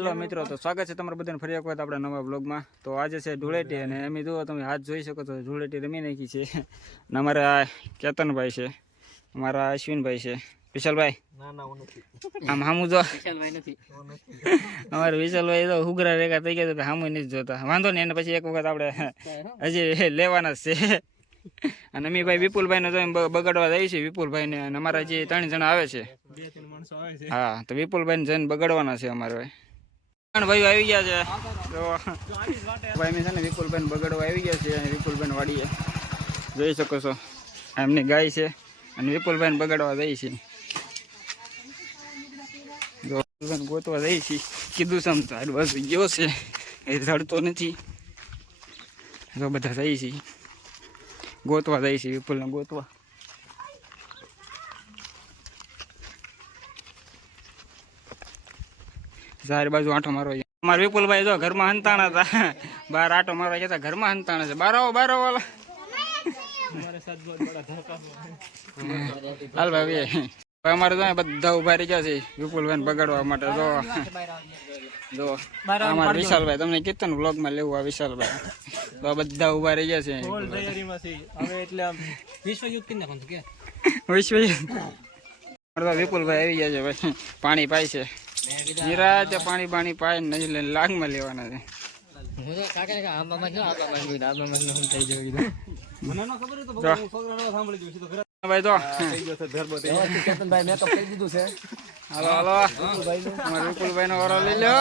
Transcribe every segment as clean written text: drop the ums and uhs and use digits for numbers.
Hello મિત્રો, તો સ્વાગત છે તમારા બધાને ફરી એક વખત આપણા નવા બ્લોગમાં. તો આજે છે ધૂળેટી અને એમ જુઓ તમે હાથ જોઈ શકો તો ધૂળેટી રમી નાખી છે. અને અમારા કેતનભાઈ છે, અમારા અશ્વિનભાઈ છે, વિશાલભાઈ આમ સામું જો અમારે વિશાલભાઈ તો હુગરા રેગા થઈ ગયા સામું નથી જોતા. વાંધો નહીં, એને પછી એક વખત આપણે હજી લેવાના જ છે. અને અમે ભાઈ વિપુલભાઈ ને જોઈને બગાડવા જઈએ છીએ વિપુલભાઈ ને, અને અમારા જે 3 જણા આવે છે. હા, તો વિપુલભાઈ ને જઈને બગાડવાના છે અમારે ભાઈ. આવી ગયા છે તો ભાઈ મેં છે ને વિપુલભાઈ ને બગાડવા આવી ગયા છે. અને વિપુલભાઈ વાડીએ જોઈ શકો છો એમની ગાય છે, અને વિપુલભાઈ ને બગાડવા જઈએ છીએ. વિપુલભાઈ ગોતવા જઈએ છીએ. કીધું છે તારી બાજુ ગયો છે, એ ધડતો નથી. તો બધા જઈએ છીએ ગોતવા જઈએ છીએ વિપુલને ગોતવા. સારી બાજુ આંટો મારવા ગયા અમારા વિપુલભાઈ. જો ઘરમાં હંતાણા હતા, બહાર આંટો મારવા ગયા હતા. ઘરમાં હંતાણા છે. બારાવો વાળા હાલ ભાઈ. અમારે તો બધા ઉભા રહી ગયા છે વિપુલભાઈ બગાડવા માટે. જો અમારા વિશાલભાઈ, તમને કીધું વ્લોગમાં લેવું આ વિશાલભાઈ. તો બધા ઉભા રહી ગયા છે. વિપુલભાઈ આવી ગયા છે ભાઈ, પાણી પાય છે. નિરાતે પાણી પાય નહીં લઈને લાગમાં લેવાના છે. ભાઈ તો હાલો હાલો વિપુલભાઈ નો વારો લઈ લો.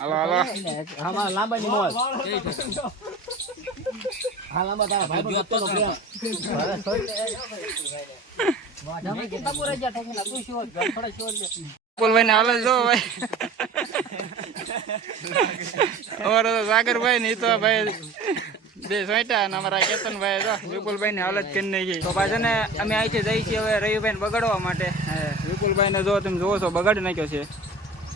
હાલો હાલો લાંબાની મોલ હા લાંબા તારા ભાઈ વિપુલભાઈ ને હાલ જો ભાઈ. અમારો તો સાગરભાઈ ને તો ભાઈ બે સોટા, અને અમારા કેતનભાઈ જો વિપુલભાઈ ની હાલત કરી નાખી. તો પાછા ને અમે અહીંથી જઈએ છીએ હવે રવિભાઈ બગાડવા માટે. વિપુલભાઈ ને જો તમે જોવો છો બગાડી નાખ્યો છે.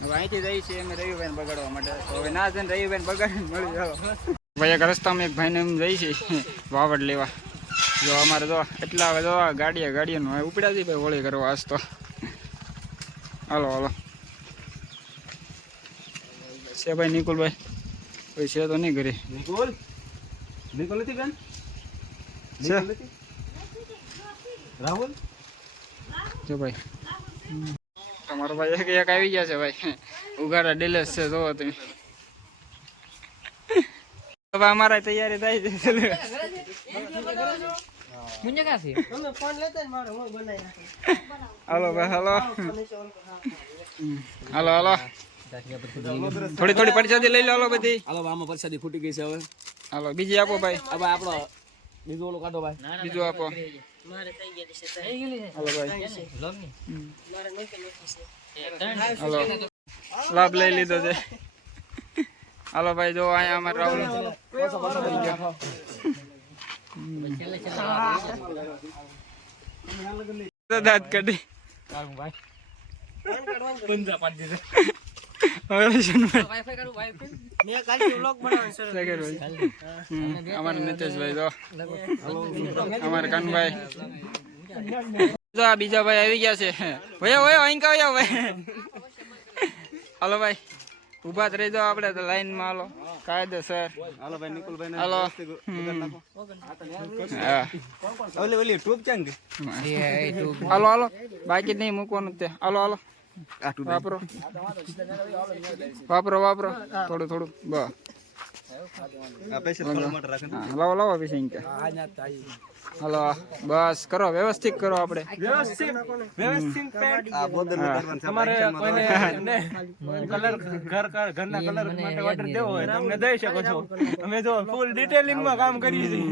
હવે અહીંથી જઈએ છીએ અમે રવિભાઈ બગાડવા માટે. તો હવે ના છે ને રવિભાઈ બગાડીને મળી જાવ ભાઈ. એક રસ્તામાં એક ભાઈને એમ જઈએ છીએ વાવડ લેવા. જો અમારે જો એટલા હવે જો ગાડીઓનું હવે ઉપડ્યા છે ભાઈ હોળી કરવા આજ તો. હાલો હાલો છે ભાઈ નિકુલભાઈ, કોઈ છે તો નહીં ઘરે. નિકોલ નથી બેન? રાહુલ જો ભાઈ તમારો ભાઈ એક આવી ગયા છે ભાઈ. ઉગાડા ડેલેસ છે જોવો તમે. હવે અમારા તૈયારી થાય છે. હાલો ભાઈ હાલો હાલો હાલો થોડી પરસાદી લઈ લો. હાલો બધી હાલો આમાં પરસાદી ફૂટી ગઈ છે હવે. હાલો બીજી આપો ભાઈ. હવે આપણો બીજું ઓલું કાઢો ભાઈ. બીજું આપો. હાલો ભાઈ હાલો લાભ લઈ લીધો છે. હાલો ભાઈ જો અહીંયા અમારે રાહુલ દાંત કાઢી અમારા નીતેશભાઈ તો અમારા કાનભાઈ તો આ બીજા ભાઈ આવી ગયા છે. ભૈયા અહીં આવ્યા ભાઈ. હાલો ભાઈ ઉભા જ રહી જાઓ આપણે તો લાઈન માં. હાલો કાયદેસર. હાલો ભાઈ નિકુલભાઈ હાલો હાલો હાલો બાકી નહીં મૂકવાનું તે. હાલો હાલો વાપરો થોડું બસ. લાવો પૈસા. હાલો બસ કરો, વ્યવસ્થિત કરો. આપણે ઘરના કલર માટે ઓર્ડર દેવો હોય તમને દઈ શકો છો. અમે જો ફૂલ ડિટેલિંગ માં કામ કરીએ છીએ.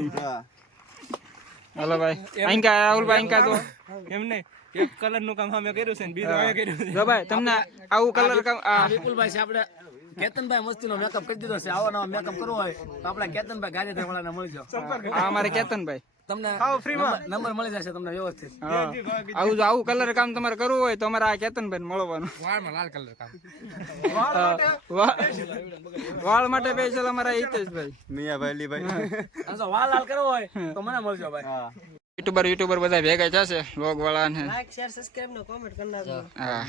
હાલો ભાઈ અહીંકા રાહુલભાઈ અહીંકા તો એમને એક કલર નું કામ અમે કર્યું છે ને બીજું અમે કર્યું છે. જો ભાઈ તમને આવું કલર કામ વિપુલભાઈ છે આપણે કેતનભાઈ મસ્તી નો મેકઅપ કરી દીધો છે. આવો નવો મેકઅપ કરવો હોય તો આપણા કેતનભાઈ ગાંધીધામ વાળાને મળી જાઓ. અમારે કેતનભાઈ તમને નંબર મળી જશે તમને વ્યવસ્થિત. આવું કલર કામ તમારે કરવું હોય તો અમારે આ કેતનભાઈ મળવાનું. લાલ કલર કામ વાળ માટે સ્પેશિયલ અમારા હિતેશભાઈ મિયાભાઈ વાળ લાલ કરવો હોય તો મને મળજો ભાઈ. યુટ્યુબર બધા ભેગા થશે વ્લોગ વાળા ને લાઈક શેર સબસ્ક્રાઇબ ને કોમેન્ટ કરી નાખજો હા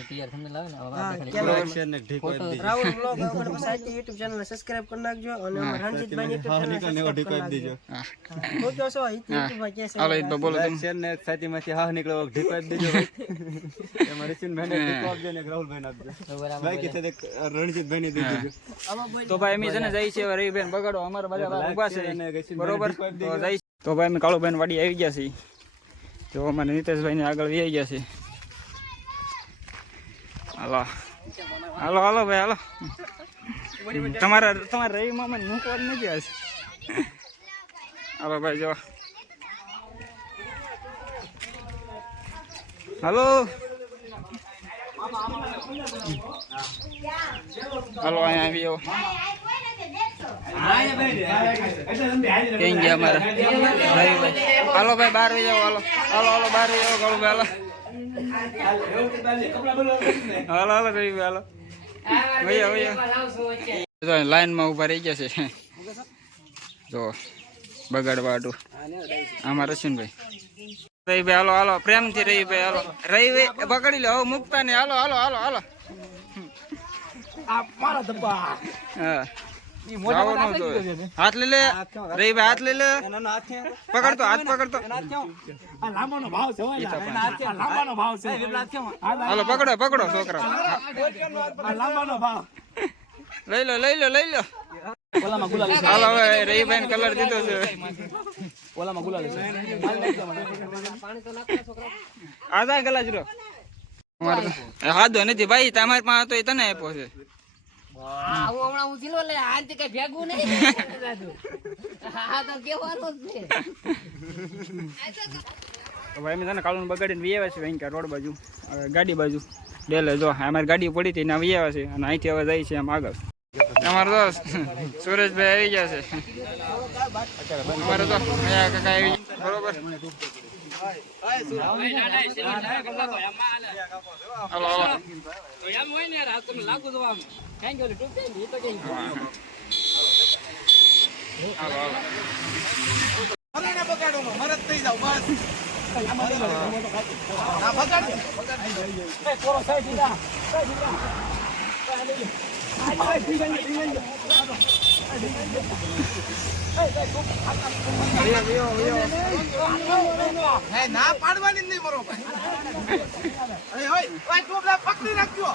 રાહુલ બ્લોગ ઉપર સાચી YouTube ચેનલ સબસ્ક્રાઇબ કરી નાખજો અને રણજીતભાઈ YouTube ચેનલ સબસ્ક્રાઇબ કરી નાખજો હું તો છો YouTube માં કે છે હાલો ઈદ બોલો તમે શેર ને સાચીમાંથી હા નીકળો ઢીકો આપી દેજો ભાઈ એમાં રચિનભાઈ ને ઢીકો આપજો ને રાહુલભાઈ ને આપજો બાકી તો રણજીતભાઈ ને દઈ દેજો તો ભાઈ અમે છે ને જઈ છે રવિભાઈ બગાડો અમારા બધા બાર ઉભા છે બરોબર તો જઈ તો ભાઈ અમે કાળુભાઈ વાડી આવી ગયા છીએ તો અમારે નીતેશભાઈ ને આગળ વી ગયા છે હાલો હાલો હાલો ભાઈ હાલો તમારા રવિ મામા મૂકવા નથી હશે હાલો ભાઈ જો હાલો હાલો અહીંયા આવી કઈ ગયા અમારે હાલો ભાઈ બહાર આવી જાઓ હાલો હાલો હાલો બહાર આવી જાઓ કાળુ ભાઈ હાલો હાલો રવિ હાલો લાઈન માં ઉભા રહી ગયા છે જો બગાડવા હાટુ આમાં રશનભાઈ રવિભાઈ હાલો હાલો પ્રેમથી રવિભાઈ હાલો રવિભાઈ પકડી લો હવે મૂકતા નહીં હાલો હાલો હાલો હાલો હા હાથ લઈ લે રવિભાઈ હાથ લઈ લે પકડતો હાથ પકડતો હાલો પકડો પકડો છોકરા લઈ લો લઈ લો લઈ લો હાલો હવે રવિભાઈ ને કલર દીધો છે આધા કલાક રો હાથો નથી ભાઈ તમારી પાસે તો તને આપ્યો છે ભાઈ અમે તને કાળું બગાડીને વી આવ્યા છે વેંકા રોડ બાજુ ગાડી બાજુ ડેલે જો અમારી ગાડી પડી હતી ને વી આવ્યા છે અને અહીંથી હવે જાય છે આમ આગળ અમારો દોસ્ત સુરેશભાઈ આવી ગયા છે અમારો તો કાકા આવી બરોબર હાલો હાલો ના પાડવાની નહીં બરોબર પકડી રાખજો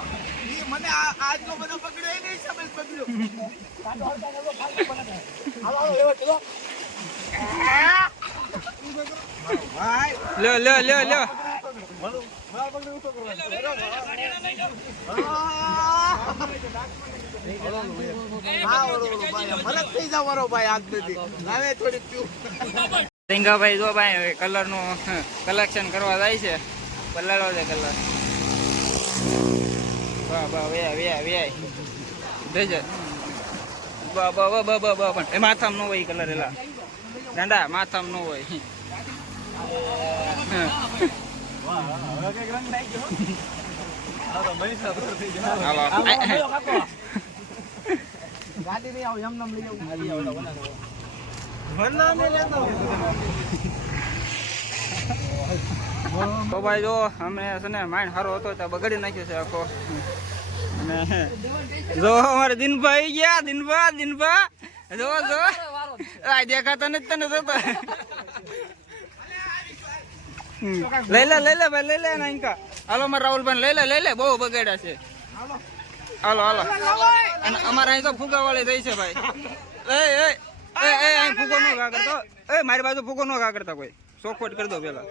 મને આજનો બધો પકડ્યો નહીં સમજ પકડ્યો લ્યો લ્યો લ્યો લ્યો સિંગાભાઈ જો ભાઈ કલર નું કલેક્શન કરવા જાય છે પલાળો છે કલર વાહ વાહ વ્યા વ્યા વ્યા દેજે બા બા બા બા બા બા પણ એ માથામાં ન હોય કલર એલા ગાંડા માથામાં ન હોય હાલો ગાડી નહીં આવ એમ નામ લઈ આવું તો ભાઈ જો અમે છે ને માઇન્ડ સારો હતો તો બગાડી નાખ્યો છે આખો અને જો અમારે દિનભાઈ ગયા દિનભા જો જો આ દેખાતો નથી તને જોતો લઈ લે ભાઈ લઈ લે ને અંકા હાલો મારા રાહુલભાઈ લઈ લે બહુ બગાડ્યા છે હાલો હાલો અને અમારે અહીં તો ફુગા વાળી થઈ છે ભાઈ અહીં ફૂગો નો ઘા કરતો મારી બાજુ ફૂગો નો ઘા કરતા કોઈ ચોખવટ કરી દો પેલા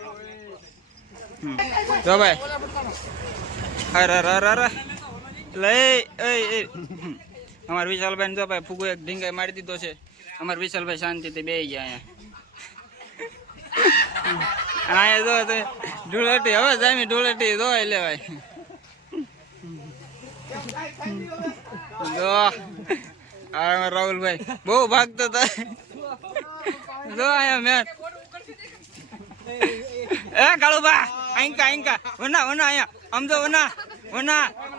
જો ભાઈ અરે લઈ અમારે વિશાલભાઈ જો ભાઈ ફૂગો એક ઢીંગાઈ મારી દીધો છે અમારે વિશાલભાઈ શાંતિથી બે ગયા અહીંયા જો ઢોળટી હવે જામી ઢોળટી જો લે ભાઈ જો રાહુલભાઈ બહુ ભાગતો હતો જો અહીંયા મેં એ કાળુબા આઈંકા વના અહીંયા આમ જો વના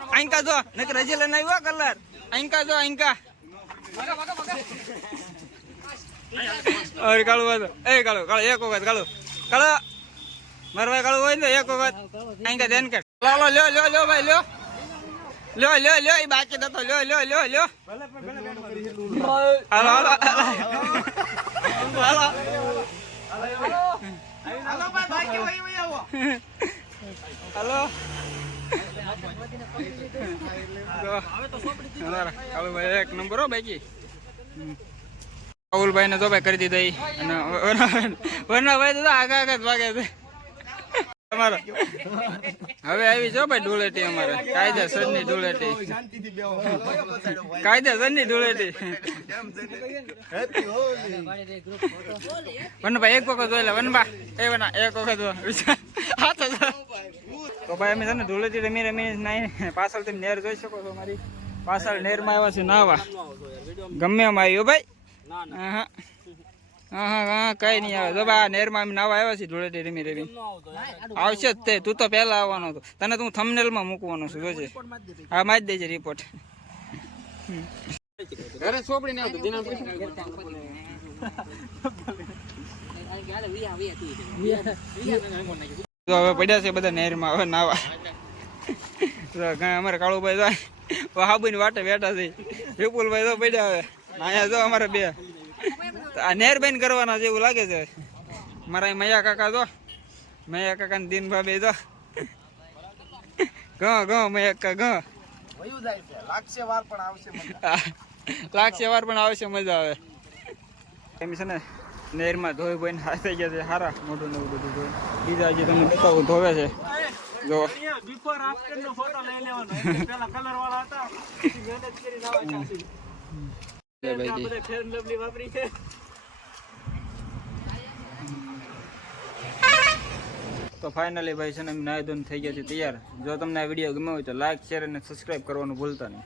આઈંકા જો નકર રજી લઈને આવ્યો કલર આઈંકા જો આઈંકા અરે કાળુ કાળુ એક વખત કાળુ મારવા કાળું હોય ને એક વખત અહીં કે ધ્યાન કર લો લ્યો લ્યો લ્યો ભાઈ લ્યો લ્યો લ્યો લ્યો એ બાકી નતો લ્યો લ્યો લ્યો લ્યો હાલો હાલો હાલો હાલો ભાઈ બાકી હોય એવી આવો હાલો કાળુભાઈ એક નંબર હો બાકી રાહુલભાઈ ને તો ભાઈ કરી દીધા અને વરનાભાઈ તો આગા આગા જ વાગે છે અમારે હવે આવી છો ભાઈ ધૂળેટી અમારે કાયદેસરની ધૂળેટી કાયદેસરની ધૂળેટી વનભાઈ એક વખત જોઈ લે વનબા એ વના એક વખત હાથ તો ભાઈ અમે છે ને ધૂળેટી રમી રમી નાઈ પાછળ તમે નેર જોઈ શકો છો મારી પાછળ નેરમાં આવ્યા છે નાવા ગમે એમ આવ્યો ભાઈ હા હા હા કઈ નહીં આવે જો ભાઈ નેરમાં અમે નાવા આવ્યા છીએ ધૂળેટી રમી રમી આવશે જ તે તું તો પહેલા આવવાનો હતો તને તું થંબનેલમાં મૂકવાનો છું જોજે હા મારી દેજે રિપોર્ટ ઘરે સોપડી ને આવતું દિના તો હવે પડ્યા છે બધા નહેરમાં હવે નાવા અમારે કાળુભાઈ જાય હાબુની વાટે બેઠા છે વિપુલભાઈ તો પડ્યા હવે અહીંયા જો અમારે બે આ નેર બેન કરવાના જેવું લાગે છે મારા મૈયા કાકા જો મૈયા કાકા ને દિનભાઈ જો ઘ મૈયા કાકા વયું જાય છે લાગશે વાર પણ આવશે લાગશે વાર પણ આવશે મજા આવે એમ છે ને નેરમાં ધોઈ બોઈને હાથ થઈ ગયા છે સારા મોટું ને બધું ધોઈ બીજા હજી તમને બતાવું ધોવે છે જો બિફોર આફ્ટર નો ફોટો લઈ લેવાનો પેલા કલર વાળા હતા મહેનત કરી નાવા ચાસી આપણે ફેર લવલી વાપરી છે તો ફાઇનલી ભાઈ છે ને નાઈ ધોઈને થઈ ગયા છે તૈયાર જો તમને આ વિડીયો ગમ્યો હોય તો લાઈક શેર અને સબસ્ક્રાઇબ કરવાનું ભૂલતા નહીં.